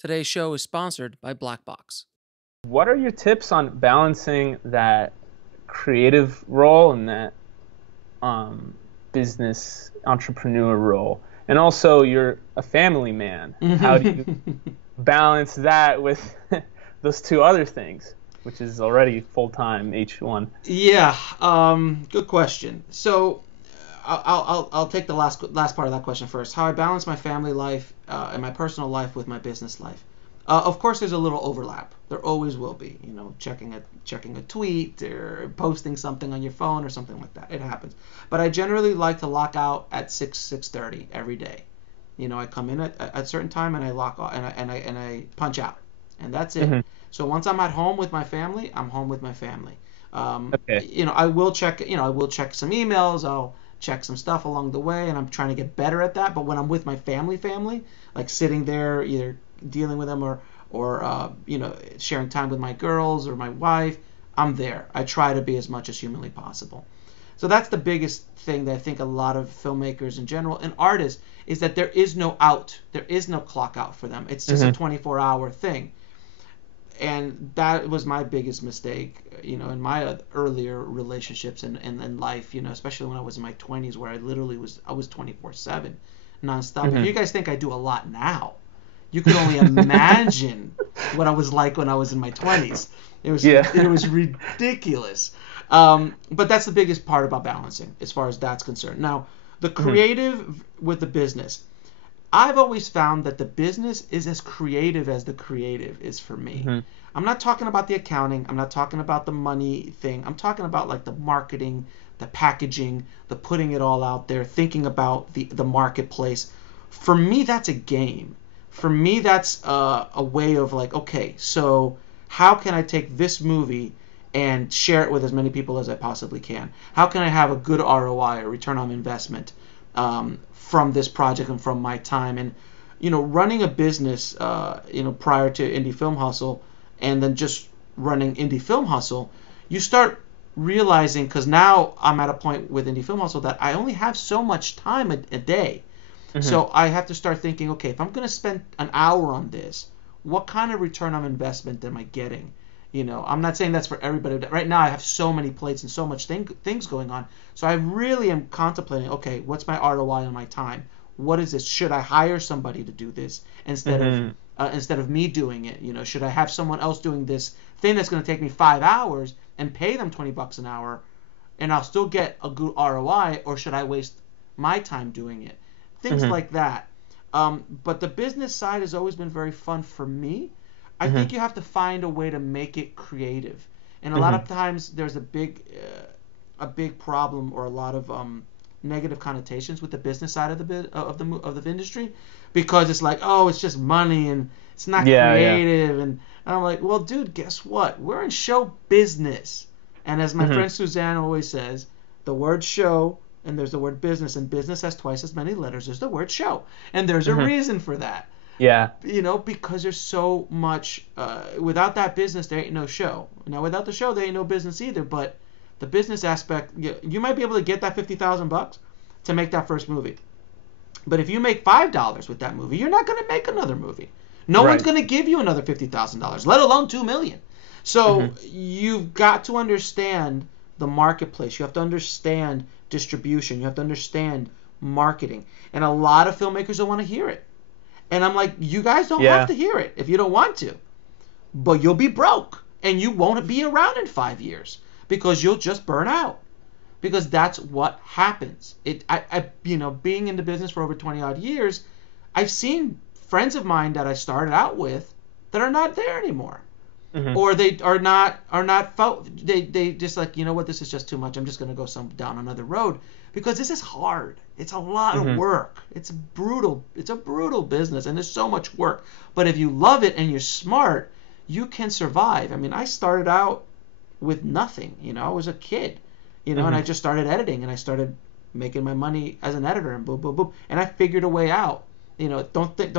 Today's show is sponsored by Blackbox. What are your tips on balancing that creative role and that business entrepreneur role? And also, you're a family man. How do you balance that with those two other things, which is already full-time each one? Yeah, good question. So I'll take the last part of that question first. How I balance my family life and my personal life with my business life. Of course, there's a little overlap. There always will be. You know, checking a tweet or posting something on your phone or something like that. It happens. But I generally like to lock out at 6:30 every day. You know, I come in at a certain time and I log off and I punch out, and that's it. Mm-hmm. So once I'm at home with my family, I'm home with my family. Okay. You know, I will check some emails. I'll check some stuff along the way, and I'm trying to get better at that. But when I'm with my family, like sitting there either dealing with them or you know, sharing time with my girls or my wife, I'm there. I try to be as much as humanly possible. So that's the biggest thing that I think a lot of filmmakers in general and artists is that there is no out. There is no clock out for them. It's just a 24-hour thing. And that was my biggest mistake, you know, in my earlier relationships and in life, you know, especially when I was in my 20s where I was 24/7 nonstop. Mm-hmm. If you guys think I do a lot now, you could only imagine what I was like when I was in my 20s. It was ridiculous. But that's the biggest part about balancing as far as that's concerned. Now, the creative with the business. I've always found that the business is as creative as the creative is for me. Mm-hmm. I'm not talking about the accounting. I'm not talking about the money thing. I'm talking about like the marketing, the packaging, the putting it all out there, thinking about the marketplace. For me, that's a game. For me, that's a way of like, okay, so how can I take this movie and share it with as many people as I possibly can? How can I have a good ROI, or return on investment, from this project and from my time? And, you know, running a business, you know, prior to Indie Film Hustle and then just running Indie Film Hustle, you start realizing, because now I'm at a point with Indie Film Hustle that I only have so much time a day. Mm-hmm. So I have to start thinking, okay, if I'm going to spend an hour on this, what kind of return on investment am I getting? You know, I'm not saying that's for everybody. Right now I have so many plates and so much things going on. So I really am contemplating, okay, what's my ROI on my time? What is this? Should I hire somebody to do this instead of me doing it? You know, should I have someone else doing this thing that's going to take me 5 hours and pay them $20 an hour and I'll still get a good ROI, or should I waste my time doing it? Things like that. But the business side has always been very fun for me. I think you have to find a way to make it creative, and a lot of times there's a big problem or a lot of negative connotations with the business side of the industry, because it's like, oh, it's just money and it's not creative, and I'm like, well, dude, guess what? We're in show business, and as my friend Suzanne always says, the word show and there's the word business, and business has twice as many letters as the word show, and there's a reason for that. Yeah. You know, because there's so much. Without that business, there ain't no show. Now, without the show, there ain't no business either. But the business aspect, you might be able to get that $50,000 to make that first movie. But if you make $5 with that movie, you're not going to make another movie. No one's going to give you another $50,000, let alone $2 million. So you've got to understand the marketplace. You have to understand distribution. You have to understand marketing. And a lot of filmmakers don't want to hear it. And I'm like, you guys don't have to hear it if you don't want to. But you'll be broke. And you won't be around in 5 years. Because you'll just burn out. Because that's what happens. I you know, being in the business for over 20 odd years, I've seen friends of mine that I started out with that are not there anymore. Or they are not they just like, you know what, this is just too much. I'm just going to go down another road, because this is hard. It's a lot of work. It's a brutal business, and there's so much work. But if you love it and you're smart, you can survive. I mean, I started out with nothing, you know. I was a kid, you know, and I just started editing, and I started making my money as an editor, and boom boom boom, and I figured a way out. You know, don't think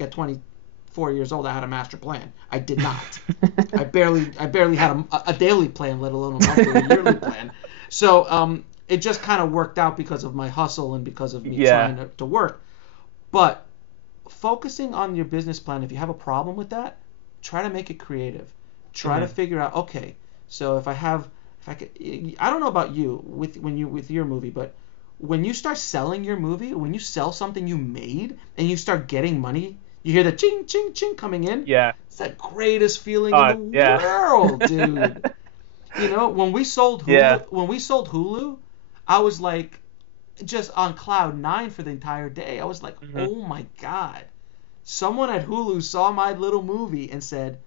at 24 years old I had a master plan. I did not. I barely had a daily plan, let alone a monthly or yearly plan. So it just kind of worked out because of my hustle and because of me trying to work. But focusing on your business plan, if you have a problem with that, try to make it creative. Try to figure out, okay, so if I don't know about you with your movie, but when you start selling your movie, when you sell something you made and you start getting money, you hear the ching ching ching coming in. Yeah. It's the greatest feeling in the world, dude. You know, when we sold Hulu, I was like just on cloud 9 for the entire day. I was like, oh my God. Someone at Hulu saw my little movie and said,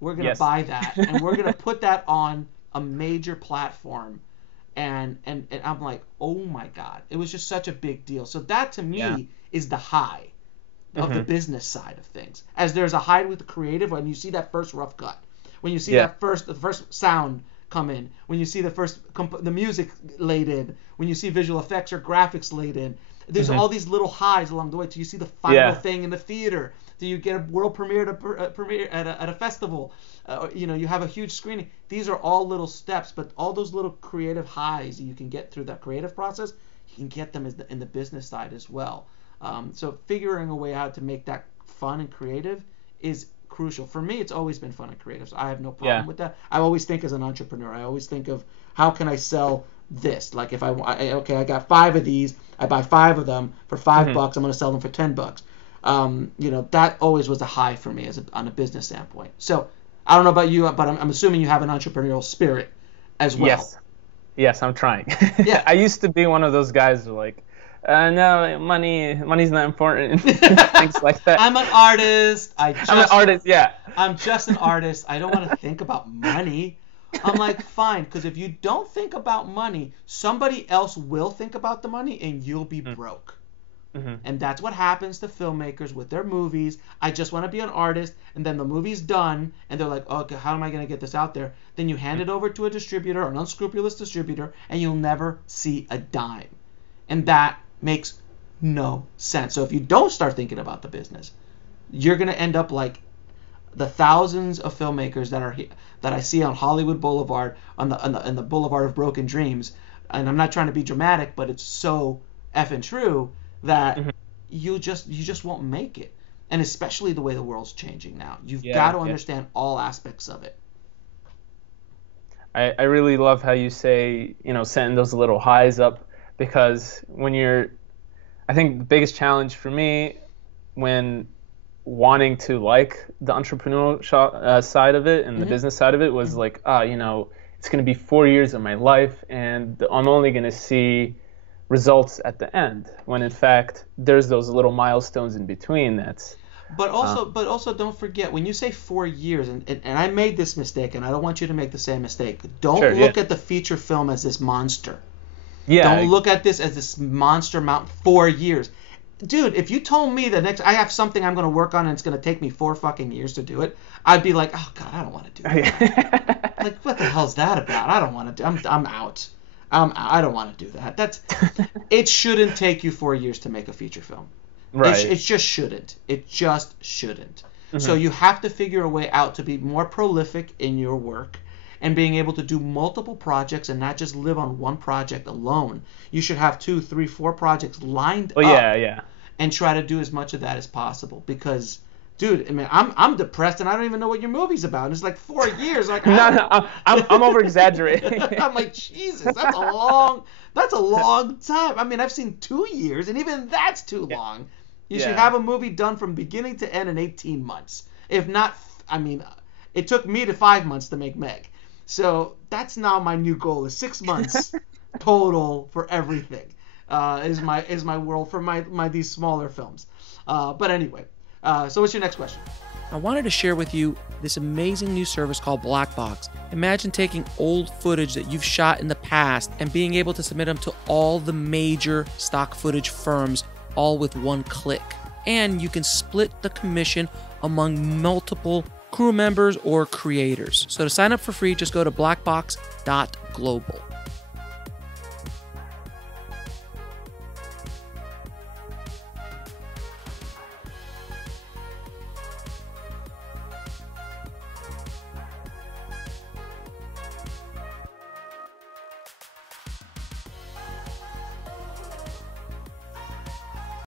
we're going to buy that and we're going to put that on a major platform. And I'm like, oh my God. It was just such a big deal. So that to me is the high of the business side of things. As there's a high with the creative when you see that first rough cut. When you see the first sound come in, when you see the music laid in, when you see visual effects or graphics laid in, there's all these little highs along the way till you see the final thing in the theater, till you get a world premiere at a festival, you know, you have a huge screening. These are all little steps, but all those little creative highs you can get through that creative process, you can get them in the business side as well. So figuring a way out to make that fun and creative is crucial. For me, it's always been fun and creative, so I have no problem with that. I always think as an entrepreneur, I always think of how can I sell this? Like if I got 5 of these, I buy 5 of them for $5, I'm going to sell them for $10. You know, that always was a high for me on a business standpoint. So I don't know about you, but I'm assuming you have an entrepreneurial spirit as well. Yes, I'm trying. Yeah. I used to be one of those guys who like, no, money's not important. Things like that. I'm an artist. I'm an artist, yeah. I'm just an artist. I don't want to think about money. I'm like, fine, because if you don't think about money, somebody else will think about the money and you'll be broke. And that's what happens to filmmakers with their movies. I just want to be an artist, and then the movie's done, and they're like, okay, how am I going to get this out there? Then you hand it over to a distributor, an unscrupulous distributor, and you'll never see a dime. And that makes no sense. So if you don't start thinking about the business, you're going to end up like the thousands of filmmakers that I see on Hollywood Boulevard, on the Boulevard of Broken Dreams. And I'm not trying to be dramatic, but it's so effing true that you just won't make it. And especially the way the world's changing now. You've got to understand all aspects of it. I really love how you say, you know, setting those little highs up, because I think the biggest challenge for me when wanting to like the entrepreneurial side of it and the business side of it was like, you know, it's going to be 4 years of my life and I'm only going to see results at the end, when in fact there's those little milestones in between. But also don't forget, when you say 4 years, and I made this mistake and I don't want you to make the same mistake, don't look at the feature film as this monster. Don't look at this as this monster mountain. 4 years. Dude, if you told me I have something I'm going to work on and it's going to take me 4 fucking years to do it, I'd be like, oh God, I don't want to do that. Like, what the hell's that about? I don't want to do. I'm out. I don't want to do that. It shouldn't take you 4 years to make a feature film. Right. It just shouldn't. It just shouldn't. So you have to figure a way out to be more prolific in your work and being able to do multiple projects and not just live on one project alone. You should have 2, 3, 4 projects lined up and try to do as much of that as possible. Because, dude, I mean, I'm depressed and I don't even know what your movie's about. And it's like 4 years. Like, I'm over exaggerating. I'm like, Jesus, that's a long time. I mean, I've seen 2 years, and even that's too long. You should have a movie done from beginning to end in 18 months. If not, I mean, it took me to 5 months to make Meg. So that's now my new goal, is 6 months total for everything. Is my world for my these smaller films. But anyway, so what's your next question? I wanted to share with you this amazing new service called Black Box. Imagine taking old footage that you've shot in the past and being able to submit them to all the major stock footage firms, all with one click. And you can split the commission among multiple crew members or creators. So to sign up for free, just go to blackbox.global.